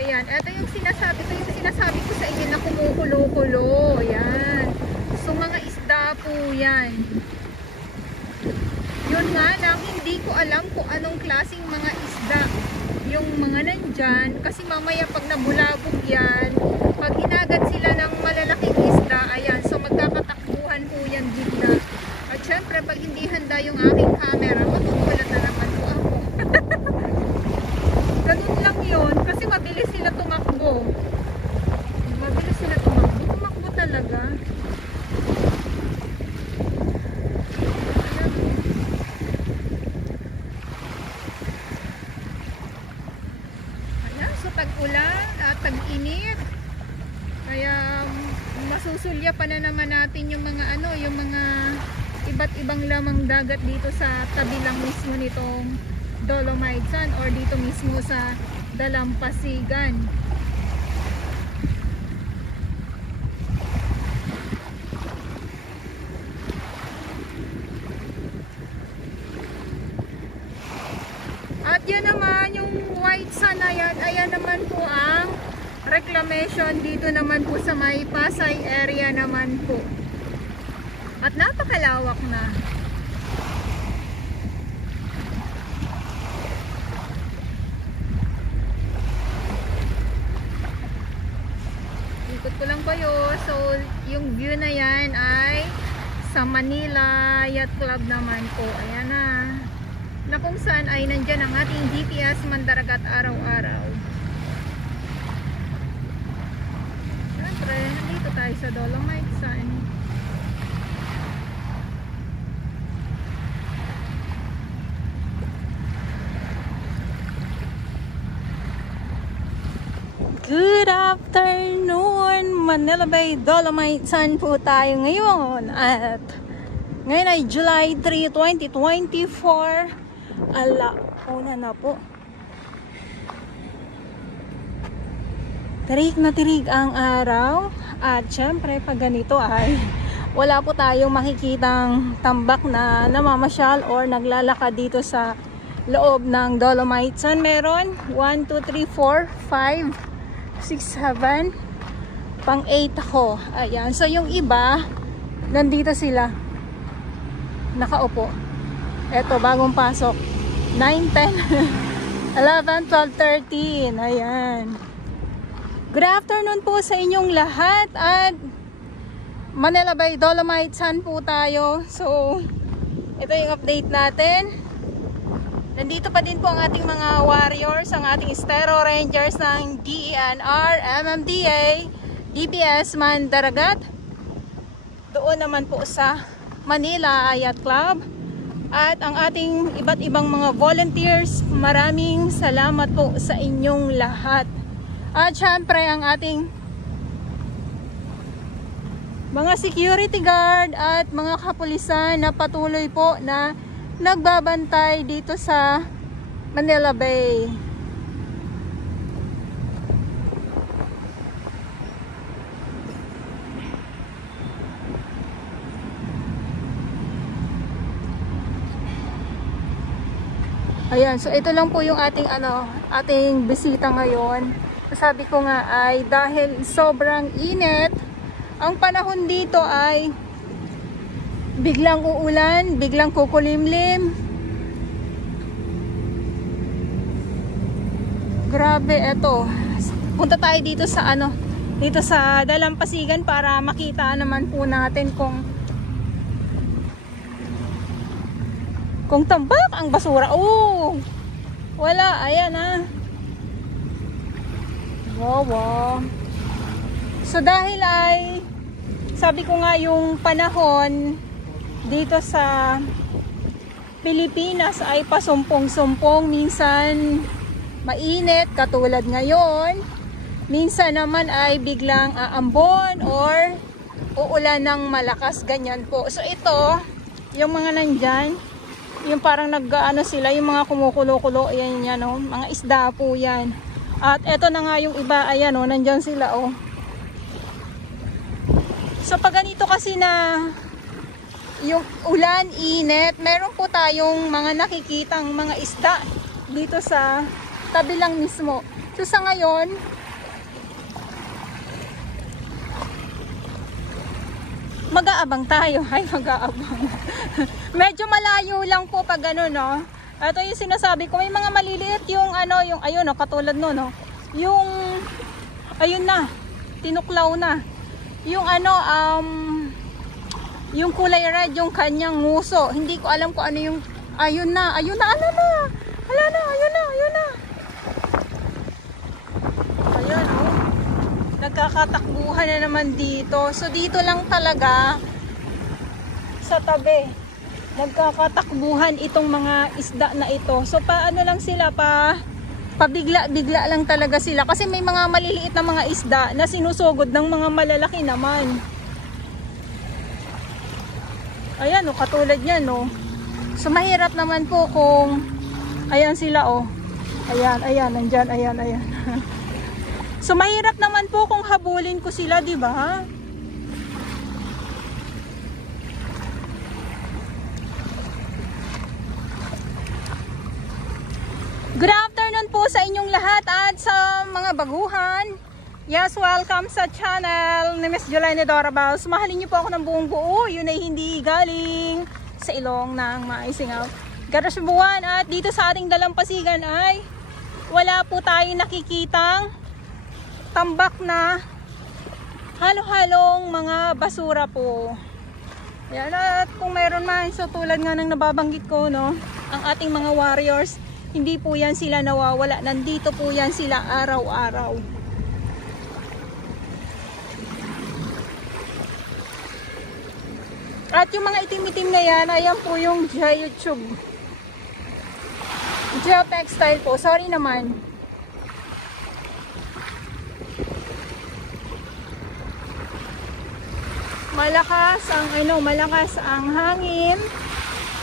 Ayan, ito yung sinasabi ko sa inyo na kumukulo-kulo. Ayan. So mga isda po yan. Yun nga lang, hindi ko alam kung anong klaseng mga isda yung mga nandyan. Kasi mamaya pag nabulabog yan, pag hinagat sila ng malalaking isda, ayan, so magkakatakbuhan po yan gitna. At syempre, pag hindi handa yung aking camera, matutulat na naman po ako. Ganun lang yun, kasi mabilis sila tumakbo. Mabilis sila tumakbo. Tumakbo talaga. Ayan, so tag-ulan at tag-init. Kaya masusulya pa na naman natin yung mga yung mga iba't ibang lamang dagat dito sa tabi lang mismo nitong Dolomite Sand or dito mismo sa Dalampasigan. At yan naman yung white sand na yan, ayan naman po ang reclamation dito naman po sa may Pasay area naman po. At napakalawak na. Ikot ko lang kayo. So, yung view na yan ay sa Manila Yacht Club naman po. Ayan na kung saan ay nandyan ang ating GPS Mandaragat araw-araw. Siyempre, nandito tayo sa Dolomite Sand. Good afternoon, Manila Bay, Dolomite Sand po tayo ngayon. At ngayon ay July 3, 2024. Una na po. Tirik na tirik ang araw. At syempre pag ganito ay wala po tayong makikitang tambak na namamasyal or naglalakad dito sa loob ng Dolomite Sand. Meron 1, 2, 3, 4, 5 6, 7 pang 8 ako. Ayan. So yung iba nandito sila nakaupo. Eto bagong pasok 9, 10 11, 12, 13. Ayan. Good afternoon po sa inyong lahat. At Manila Bay, Dolomite Sand po tayo. So ito yung update natin. Nandito pa din po ang ating mga warriors, ang ating Estero Rangers ng DENR, MMDA, DPS Mandaragat. Doon naman po sa Manila Yacht Club. At ang ating iba't ibang mga volunteers, maraming salamat po sa inyong lahat. At syempre ang ating mga security guard at mga kapulisan na patuloy po na nagbabantay dito sa Manila Bay. Ayan, so ito lang po yung ating ating bisita ngayon. Sabi ko nga ay dahil sobrang init, ang panahon dito ay biglang uulan, biglang kukulimlim. Grabe, eto. Punta tayo dito sa dito sa Dalampasigan para makita naman po natin kung tambak ang basura. Oh! Wala, ayan Wow. So dahil ay sabi ko nga yung panahon dito sa Pilipinas ay pasumpong-sumpong, minsan mainit katulad ngayon, minsan naman ay biglang aambon or uulan ng malakas, ganyan po. So ito, yung mga nandyan, yung parang sila, yung mga kumukulo-kulo, ayan yan, mga isda po yan. At eto na nga yung iba, ayan nandyan sila So pag ganito kasi na yung ulan, init, meron po tayong mga nakikitang mga isda dito sa tabi lang mismo. So sa ngayon, mag-aabang tayo. Ay, mag-aabang. Medyo malayo lang po pag ano, no. Ito yung sinasabi ko, may mga maliliit yung ano, yung ayun, no, katulad no, no. Yung ayun na, tinuklaw na. Yung ano, yung kulay red, yung kanyang nguso. Hindi ko alam kung ano yung, ayun na, ano na. Hala na, ayun na. Ayun, oh. Nagkakatakbuhan na naman dito. So dito lang talaga sa tabi nagkakatakbuhan itong mga isda na ito. So paano lang sila, pabigla-bigla lang talaga sila kasi may mga maliliit na mga isda na sinusugod ng mga malalaki naman. Ayan, oh, katulad yan, oh. So mahirap naman po kung ayan sila, oh. Ayan, nandyan, ayan. So mahirap naman po kung habulin ko sila, di ba? Good afternoon po sa inyong lahat at sa mga baguhan. Yes, welcome sa channel ni Miss Jolaine Dorabaos. Mahalin niyo po ako ng buong buo. Yun ay hindi galing sa ilong ng maisingaw. Garas buwan at dito sa ating dalampasigan ay wala po tayong nakikitang tambak na halo-halong mga basura po. Yan, at kung meron man, so tulad nga ng nababanggit ko, no, ang ating mga warriors, hindi po yan sila nawawala. Nandito po yan sila araw-araw. At yung mga itim-itim na yan, ayan po yung YouTube. Geotextile po. Sorry naman. Malakas ang hangin.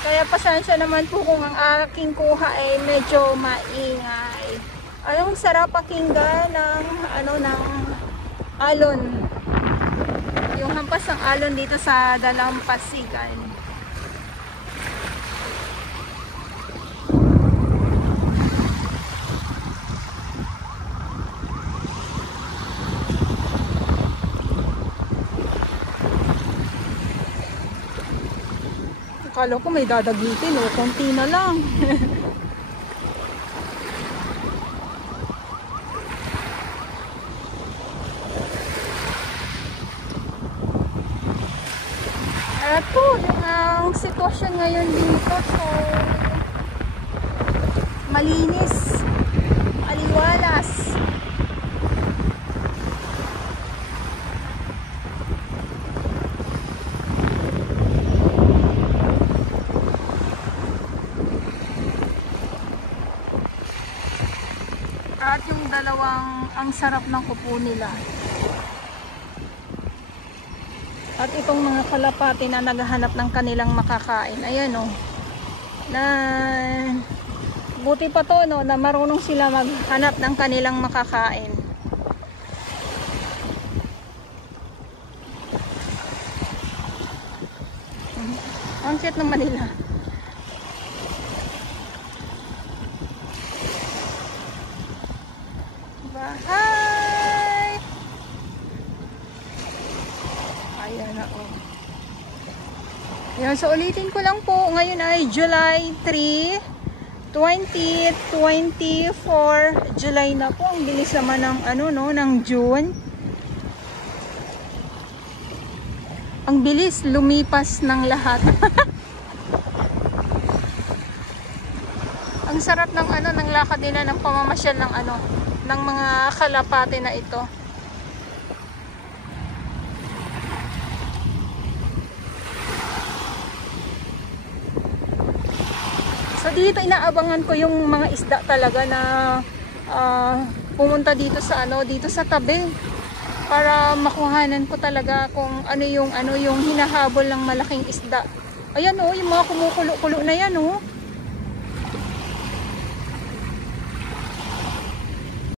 Kaya pasensya naman po kung ang aking kuha ay medyo maingay. Anong sarap pakinggan ng ng alon. Yung hampas ng alon dito sa dalampasigan. Akala ko may dadagitin, oh, konti na lang. At po, ang sitwasyon ngayon dito, so malinis, aliwalas. At yung dalawang, ang sarap ng upo nila. At itong mga kalapati na naghahanap ng kanilang makakain. Ayan, oh. Na buti pa to, no, na marunong sila maghanap ng kanilang makakain. Ang cute naman nila. Hi! Ayan na, oh. Yan, so ulitin ko lang po, ngayon ay July 3, 2024. July na po, ang bilis naman ng ng June. Ang bilis lumipas ng lahat. Ang sarap ng ng lakad nila, ng pamamasyal ng ng mga kalapate na ito. So dito inaabangan ko yung mga isda talaga na pumunta dito sa dito sa tabi para makuhanan ko talaga kung ano yung hinahabol ng malaking isda. Ayan, oh, yung mga kumukulo-kulo na yan, oh.